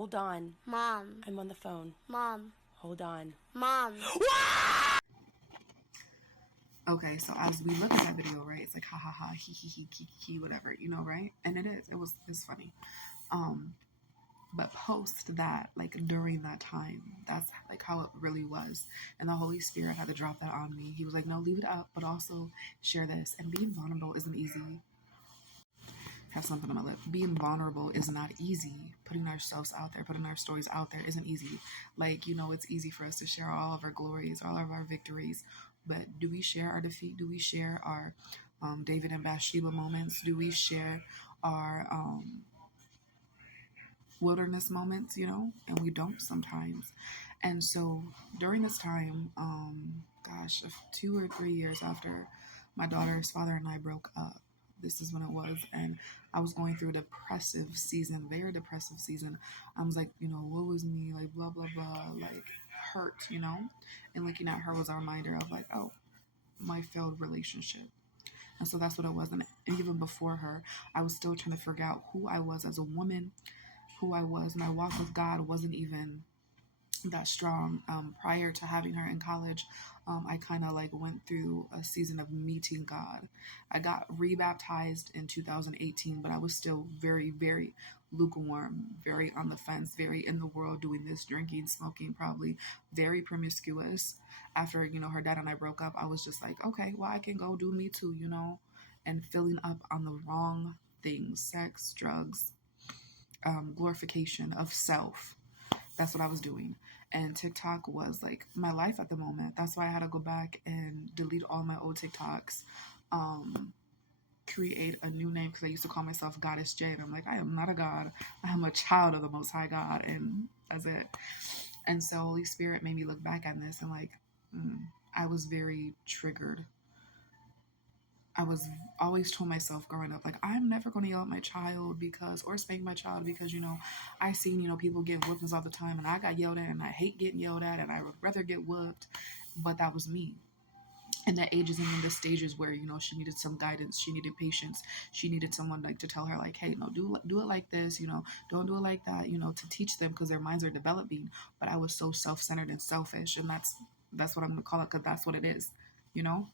Hold on. Mom. I'm on the phone. Mom. Hold on. Mom. Okay, so as we look at that video, right, it's like ha ha ha, he, whatever, you know, right? And it's funny. But post that, like during that time, that's like how it really was. And the Holy Spirit had to drop that on me. He was like, no, leave it up, but also share this. And being vulnerable isn't easy. Have something on my lip. Being vulnerable is not easy. Putting ourselves out there, putting our stories out there isn't easy. Like, you know, it's easy for us to share all of our glories, all of our victories. But do we share our defeat? Do we share our David and Bathsheba moments? Do we share our wilderness moments, you know? And we don't sometimes. And so during this time, 2 or 3 years after my daughter's father and I broke up, this is when it was, and I was going through a depressive season, very depressive season. I was like, you know, woe is me, like blah blah blah, like hurt, you know. And looking at her was a reminder of like, oh, my failed relationship. And so that's what it was. And even before her, I was still trying to figure out who I was as a woman, who I was. My walk with God wasn't even that strong. Prior to having her in college, I kind of like went through a season of meeting God. I got rebaptized in 2018, but I was still very, very lukewarm, very on the fence, very in the world, doing this, drinking, smoking, probably very promiscuous. After, you know, her dad and I broke up, I was just like, okay, well, I can go do me too, you know, and filling up on the wrong things, sex, drugs, glorification of self. That's what I was doing. And TikTok was like my life at the moment. That's why I had to go back and delete all my old TikToks, create a new name, because I used to call myself Goddess J. And I'm like, I am not a god. I am a child of the Most High God. And that's it. And so Holy Spirit made me look back at this and like, I was very triggered. I was always told myself growing up, like, I'm never going to yell at my child or spank my child because, you know, I seen, you know, people get whoopings all the time and I got yelled at and I hate getting yelled at and I would rather get whooped. But that was me. And that ages and in the stages where, you know, she needed some guidance, she needed patience, she needed someone like to tell her like, hey, no, do it like this, you know, don't do it like that, you know, to teach them because their minds are developing. But I was so self-centered and selfish, and that's what I'm going to call it, because that's what it is, you know.